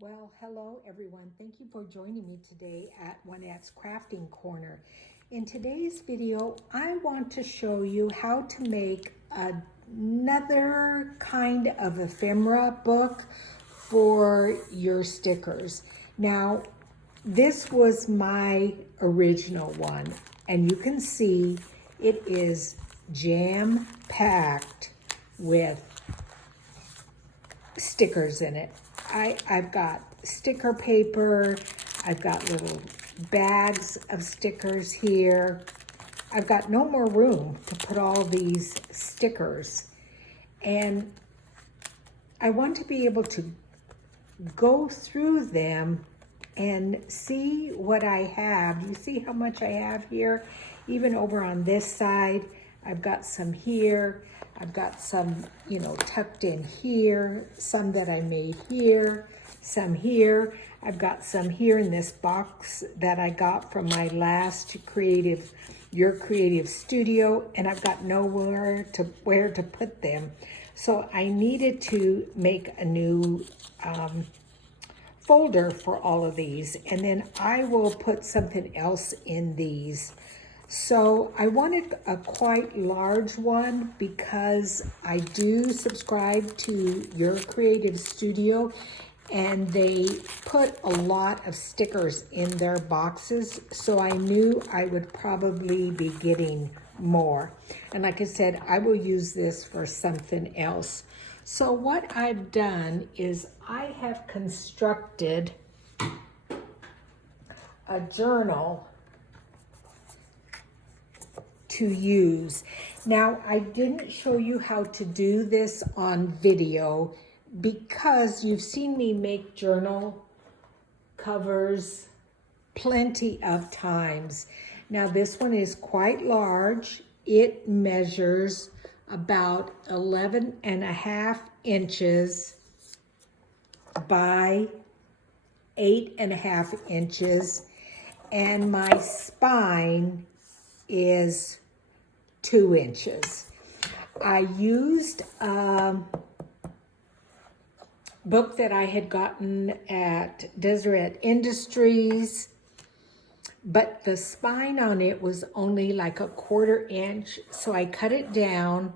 Well, hello everyone. Thank you for joining me today at Juanette's Crafting Corner. In today's video, I want to show you how to make another kind of ephemera book for your stickers. Now, this was my original one, and you can see it is jam-packed with stickers in it. I've got sticker paper, I've got little bags of stickers here. I've got no more room to put all these stickers. And I want to be able to go through them and see what I have. You see how much I have here? Even over on this side, I've got some here. I've got some, tucked in here, some that I made here, some here. I've got some here in this box that I got from my last Your Creative Studio, and I've got nowhere where to put them. So I needed to make a new folder for all of these, and then I will put something else in these. So I wanted a quite large one because I do subscribe to Your Creative Studio, and they put a lot of stickers in their boxes, so I knew I would probably be getting more. And like I said, I will use this for something else. So what I've done is I have constructed a journal to use. Now, I didn't show you how to do this on video because you've seen me make journal covers plenty of times. Now, this one is quite large. It measures about 11.5 inches by 8.5 inches, and my spine is 2 inches. I used a book that I had gotten at Deseret Industries, but the spine on it was only like 1/4 inch, so I cut it down.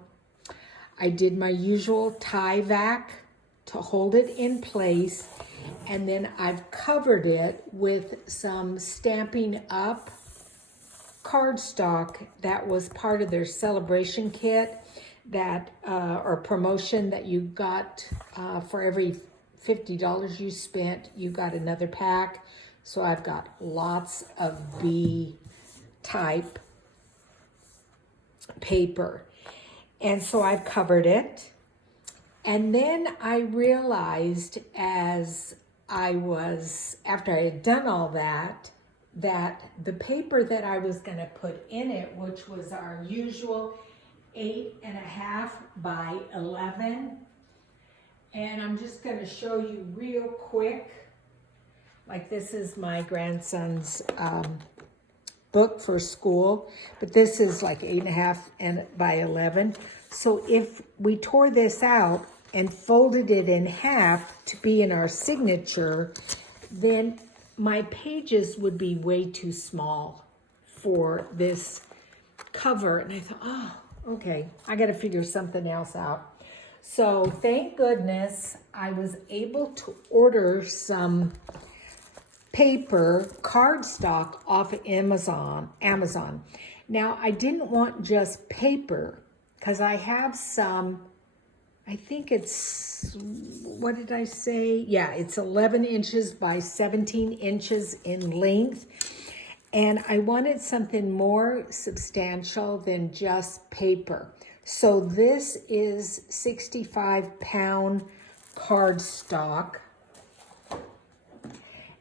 I did my usual tie vac to hold it in place, and then I've covered it with some Stampin' Up! Cardstock that was part of their celebration kit that or promotion that you got for every $50 you spent, you got another pack. So I've got lots of B type paper, and so I've covered it. And then I realized after I had done all that the paper that I was going to put in it, which was our usual 8.5 by 11, and I'm just going to show you real quick. Like, this is my grandson's book for school, but this is like 8.5 by 11. So if we tore this out and folded it in half to be in our signature, then my pages would be way too small for this cover. And I thought, oh, okay, I got to figure something else out. So thank goodness I was able to order some paper cardstock off of Amazon. Now, I didn't want just paper because I have some, I think it's, what did I say? Yeah, it's 11 inches by 17 inches in length. And I wanted something more substantial than just paper. So this is 65-pound cardstock.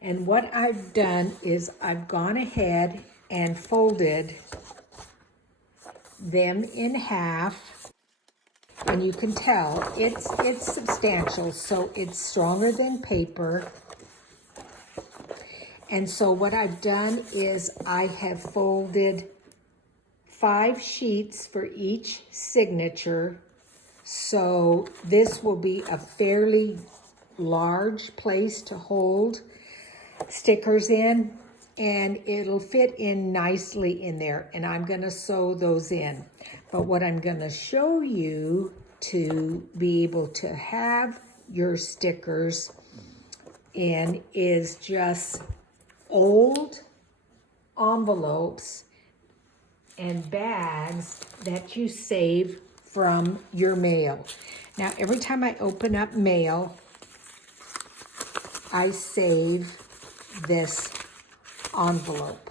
And what I've done is I've gone ahead and folded them in half. And you can tell it's substantial, so it's stronger than paper. And so what I've done is I have folded 5 sheets for each signature. So this will be a fairly large place to hold stickers in, and it'll fit in nicely in there, and I'm gonna sew those in. But what I'm gonna show you to be able to have your stickers in is just old envelopes and bags that you save from your mail. Now, every time I open up mail, I save this envelope,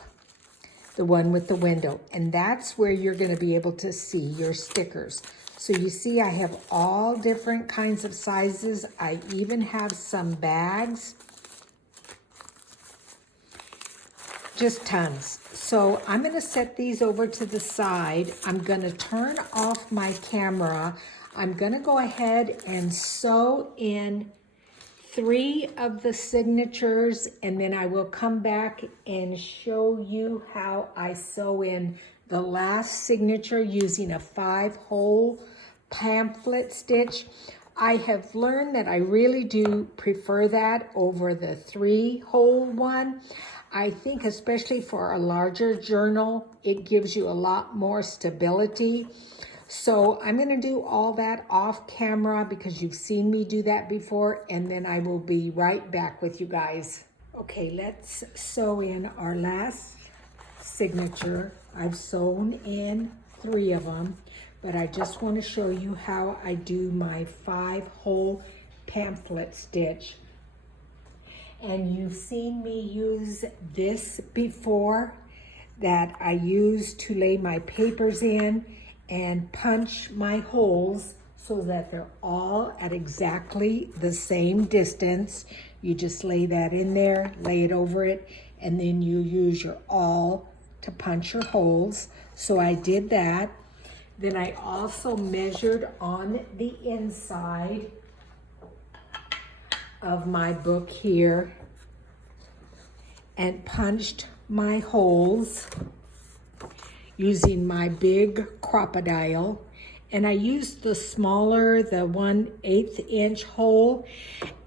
the one with the window, and that's where you're going to be able to see your stickers. So you see I have all different kinds of sizes. I even have some bags, just tons. So I'm going to set these over to the side. I'm going to turn off my camera. I'm going to go ahead and sew in 3 of the signatures, and then I will come back and show you how I sew in the last signature using a 5-hole pamphlet stitch. I have learned that I really do prefer that over the 3-hole one. I think especially for a larger journal, it gives you a lot more stability. So I'm going to do all that off camera because you've seen me do that before, and then I will be right back with you guys. Okay, let's sew in our last signature. I've sewn in 3 of them, but I just want to show you how I do my 5-hole pamphlet stitch. And you've seen me use this before, that I use to lay my papers in and punch my holes so that they're all at exactly the same distance. You just lay that in there, lay it over it, and then you use your awl to punch your holes. So I did that. Then I also measured on the inside of my book here and punched my holes using my big crocodile, and I used the smaller, the 1/8 inch hole.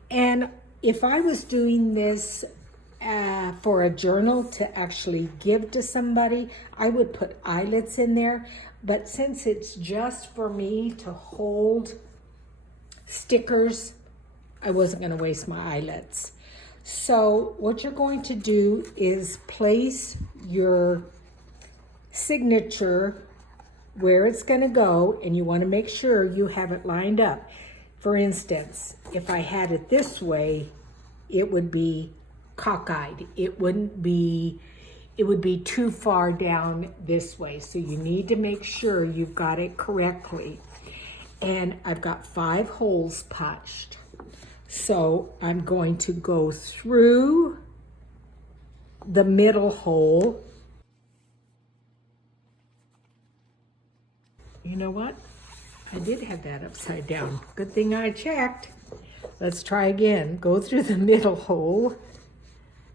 And if I was doing this for a journal to actually give to somebody, I would put eyelets in there. But since it's just for me to hold stickers, I wasn't going to waste my eyelets. So what you're going to do is place your signature where it's going to go, and you want to make sure you have it lined up. For instance, if I had it this way, it would be cockeyed. It would be too far down this way. So you need to make sure you've got it correctly. And I've got 5 holes punched. So I'm going to go through the middle hole. You know what? I did have that upside down. Good thing I checked. Let's try again. Go through the middle hole.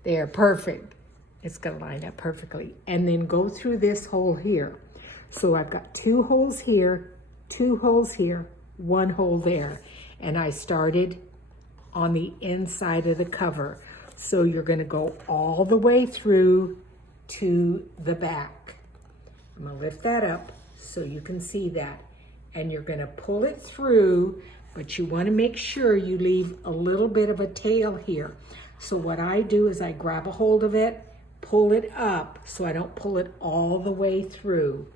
There, perfect. It's gonna line up perfectly. And then go through this hole here. So I've got 2 holes here, 2 holes here, 1 hole there. And I started on the inside of the cover. So you're gonna go all the way through to the back. I'm gonna lift that up so you can see that. And you're gonna pull it through, but you wanna make sure you leave a little bit of a tail here. So what I do is I grab a hold of it, pull it up so I don't pull it all the way through.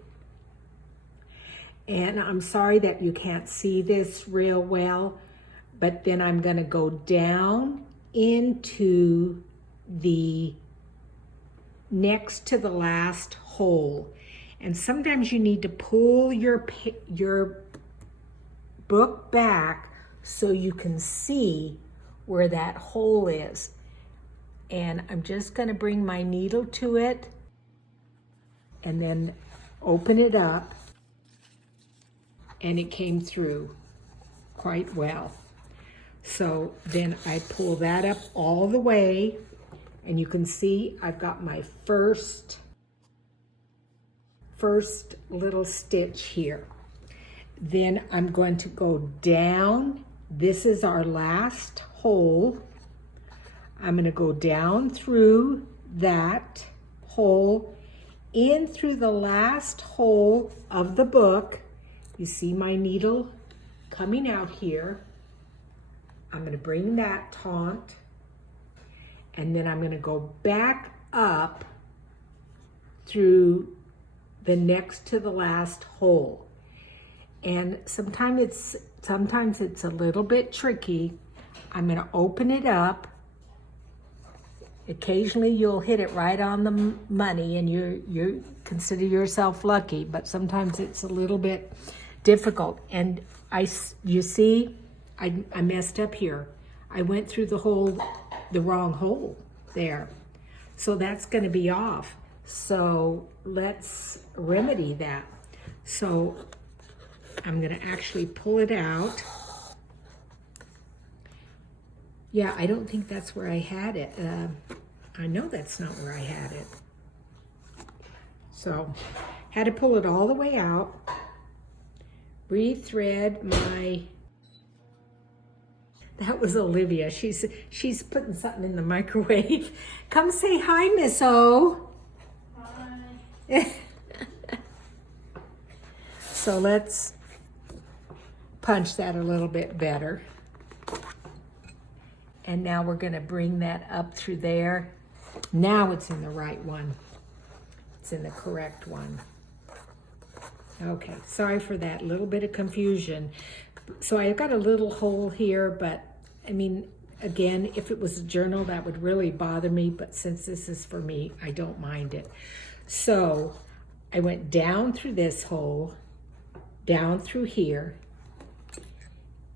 And I'm sorry that you can't see this real well, but then I'm gonna go down into the next to the last hole. And sometimes you need to pull your book back so you can see where that hole is. And I'm just gonna bring my needle to it and then open it up, and it came through quite well. So then I pull that up all the way, and you can see I've got my first little stitch here. Then I'm going to go down. This is our last hole. I'm going to go down through that hole, in through the last hole of the book. You see my needle coming out here. I'm going to bring that taunt, and then I'm going to go back up through the next to the last hole. And sometimes it's a little bit tricky. I'm going to open it up. Occasionally you'll hit it right on the money and you consider yourself lucky, but sometimes it's a little bit difficult. And you see, I messed up here. I went through the wrong hole there. So that's going to be off. So let's remedy that. So I'm going to actually pull it out. Yeah, I don't think that's where I had it. I know that's not where I had it. So, had to pull it all the way out. Rethread my... That was Olivia. She's putting something in the microwave. Come say hi, Miss O. Hi. So let's punch that a little bit better. And now we're going to bring that up through there. Now it's in the right one. It's in the correct one. Okay, sorry for that little bit of confusion. So I've got a little hole here, but I mean, again, if it was a journal, that would really bother me. But since this is for me, I don't mind it. So I went down through this hole, down through here,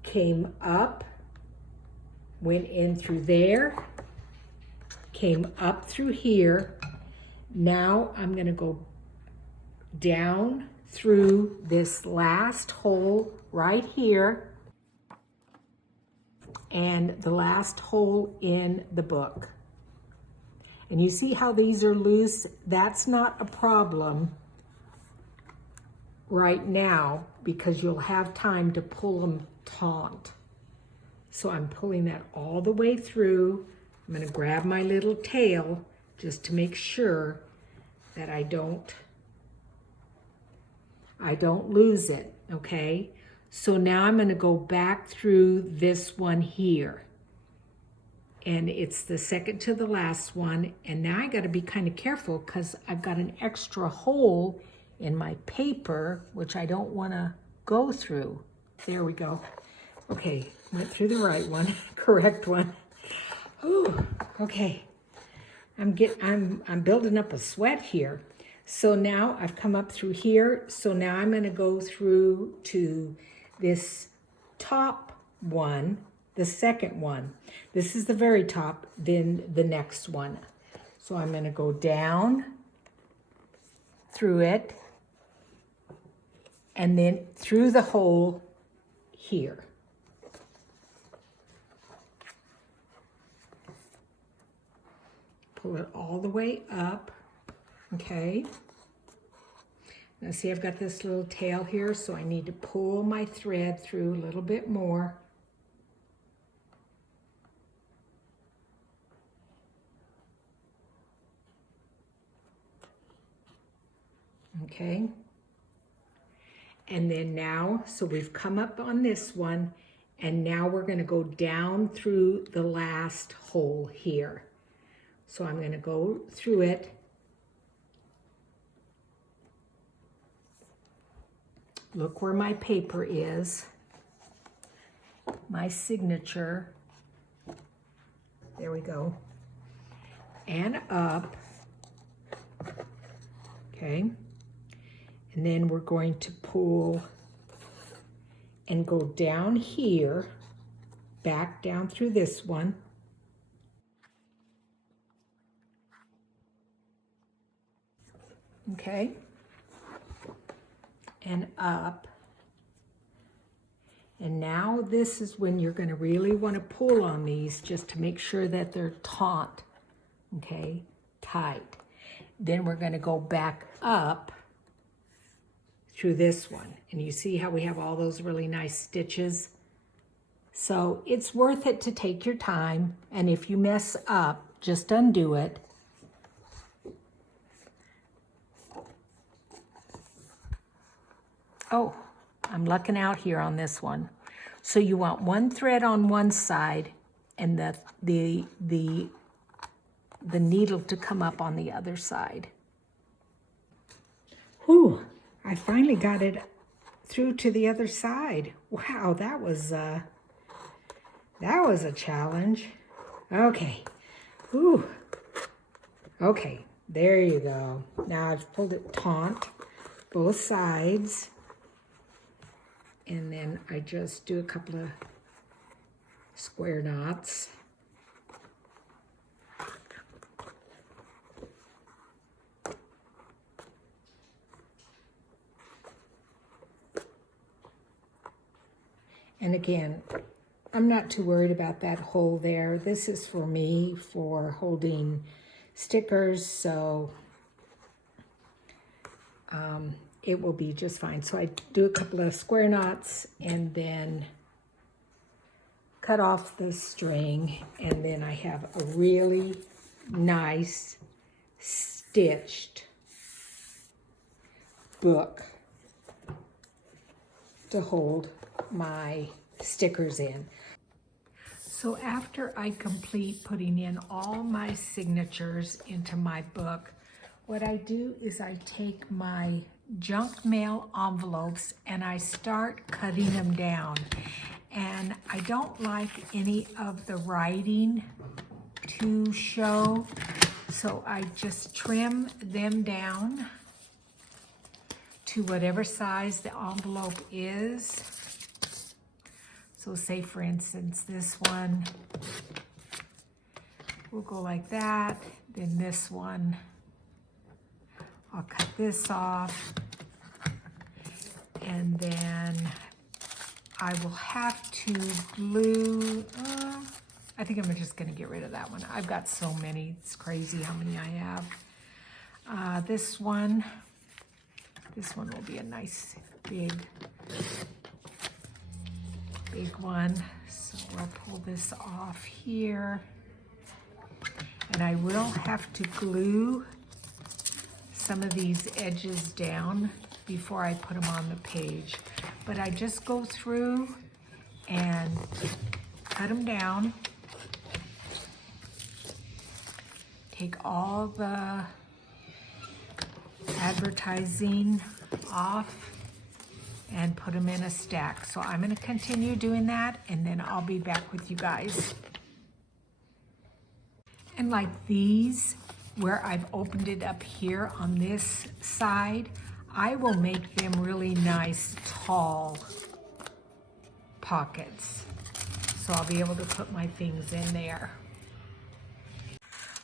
came up, went in through there, came up through here. Now I'm going to go down through this last hole right here and the last hole in the book. And you see how these are loose? That's not a problem right now because you'll have time to pull them taut. So I'm pulling that all the way through. I'm going to grab my little tail just to make sure that I don't lose it, okay? So now I'm going to go back through this one here. And it's the second to the last one. And now I got to be kind of careful because I've got an extra hole in my paper, which I don't want to go through. There we go. Okay, went through the right one, correct one. Ooh, okay. I'm building up a sweat here. So now I've come up through here. So now I'm going to go through to this top one, the second one. This is the very top, then the next one. So I'm going to go down through it and then through the hole here. Pull it all the way up, okay? Now see, I've got this little tail here, so I need to pull my thread through a little bit more. Okay? And then now, so we've come up on this one, and now we're going to go down through the last hole here. So I'm going to go through it. Look where my paper is. My signature. There we go. And up. Okay. And then we're going to pull and go down here, back down through this one. Okay, and up. And now this is when you're going to really want to pull on these just to make sure that they're taut, okay, tight. Then we're going to go back up through this one. And you see how we have all those really nice stitches? So it's worth it to take your time, and if you mess up, just undo it. Oh, I'm lucking out here on this one. So you want one thread on one side and the needle to come up on the other side. Whew, I finally got it through to the other side. Wow, that was a challenge. Okay. Whew. Okay, there you go. Now I've pulled it taut, both sides. And then I just do a couple of square knots. And again, I'm not too worried about that hole there. This is for me for holding stickers, so it will be just fine. So I do a couple of square knots and then cut off the string, and then I have a really nice stitched book to hold my stickers in. So after I complete putting in all my signatures into my book, what I do is I take my junk mail envelopes and I start cutting them down. And I don't like any of the writing to show, so I just trim them down to whatever size the envelope is. So say for instance, this one will go like that. Then this one, I'll cut this off. And then I will have to glue, I think I'm just gonna get rid of that one. I've got so many, it's crazy how many I have. This one will be a nice big one. So we'll pull this off here. And I will have to glue some of these edges down before I put them on the page. But I just go through and cut them down. Take all the advertising off and put them in a stack. So I'm going to continue doing that, and then I'll be back with you guys. And like these, where I've opened it up here on this side, I will make them really nice, tall pockets. So I'll be able to put my things in there.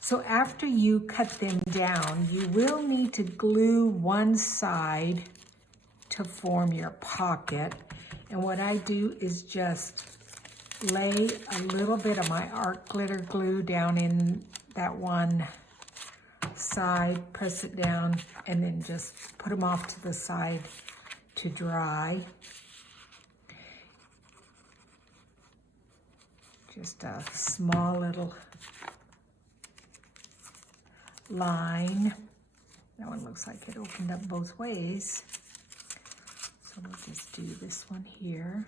So after you cut them down, you will need to glue one side to form your pocket. And what I do is just lay a little bit of my art glitter glue down in that one side, press it down, and then just put them off to the side to dry. Just a small little line. That one looks like it opened up both ways. So we'll just do this one here.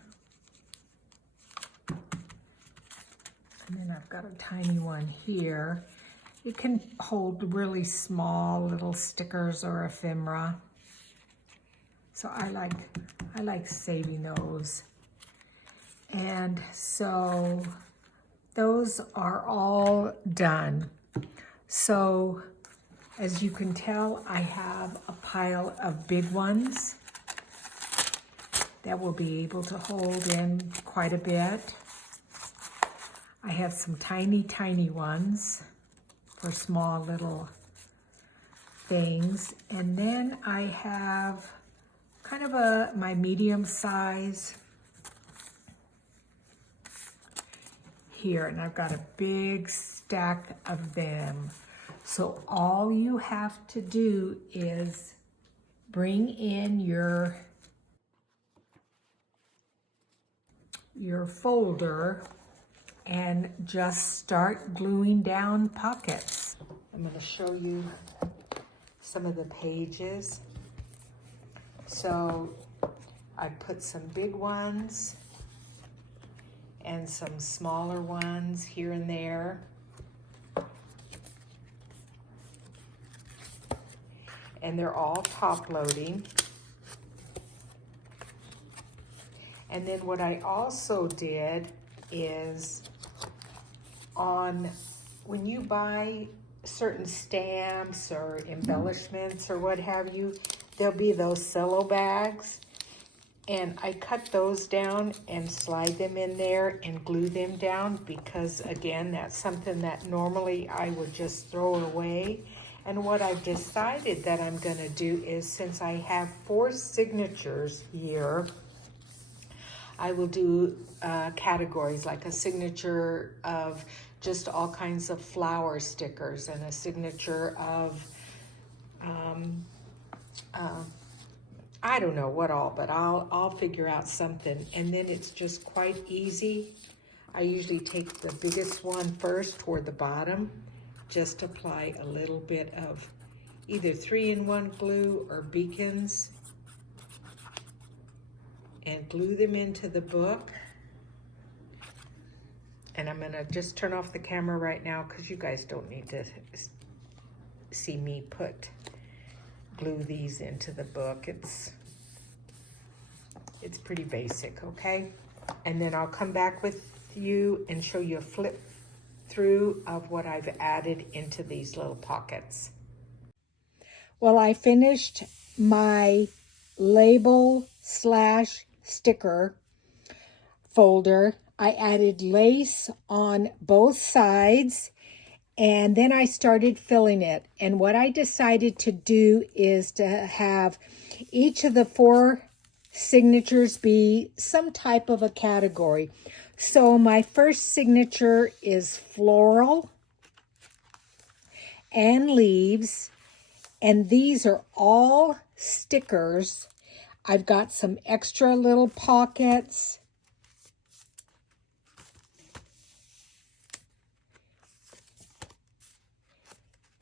And then I've got a tiny one here. It can hold really small little stickers or ephemera. So I like saving those. And so those are all done. So as you can tell, I have a pile of big ones that will be able to hold in quite a bit. I have some tiny, tiny ones for small little things. And then I have kind of my medium size here, and I've got a big stack of them. So all you have to do is bring in your your folder and just start gluing down pockets. I'm going to show you some of the pages. So I put some big ones and some smaller ones here and there. And they're all top loading. And then what I also did is when you buy certain stamps or embellishments or what have you, there'll be those cello bags. And I cut those down and slide them in there and glue them down because, again, that's something that normally I would just throw away. And what I've decided that I'm going to do is, since I have 4 signatures here, I will do categories, like a signature of just all kinds of flower stickers and a signature of, I don't know what all, but I'll figure out something. And then it's just quite easy. I usually take the biggest one first toward the bottom, just apply a little bit of either 3-in-1 glue or beacons and glue them into the book. And I'm gonna just turn off the camera right now because you guys don't need to see me glue these into the book. It's pretty basic, okay? And then I'll come back with you and show you a flip through of what I've added into these little pockets. Well, I finished my label/sticker folder. I added lace on both sides, and then I started filling it. And what I decided to do is to have each of the 4 signatures be some type of a category. So my first signature is floral and leaves, and these are all stickers. I've got some extra little pockets.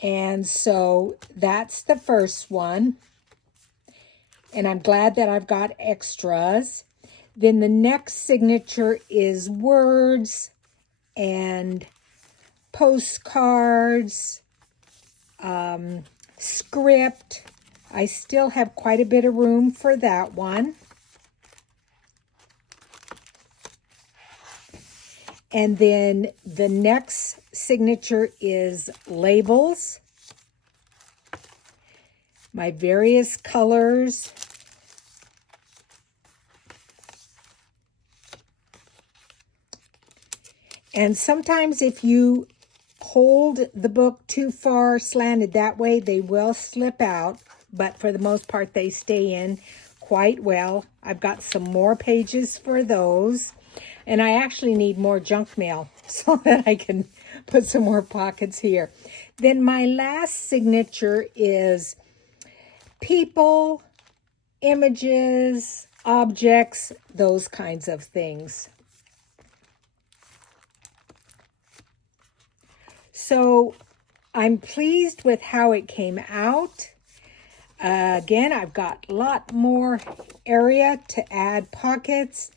And so that's the first one. And I'm glad that I've got extras. Then the next signature is words and postcards, script. I still have quite a bit of room for that one. And then the next signature is labels, my various colors. And sometimes if you hold the book too far slanted that way, they will slip out, but for the most part they stay in quite well. I've got some more pages for those. And I actually need more junk mail so that I can put some more pockets here. Then my last signature is people, images, objects, those kinds of things. So I'm pleased with how it came out. Again, I've got a lot more area to add pockets.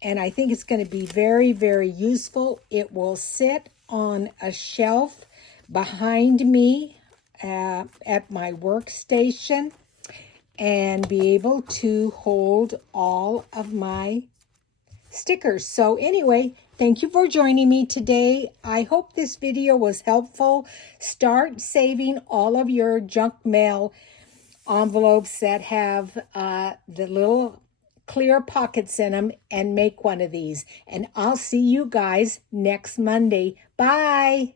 And I think it's going to be very, very useful. It will sit on a shelf behind me at my workstation and be able to hold all of my stickers. So anyway, thank you for joining me today. I hope this video was helpful. Start saving all of your junk mail envelopes that have the little clear pockets in them and make one of these. And I'll see you guys next Monday. Bye.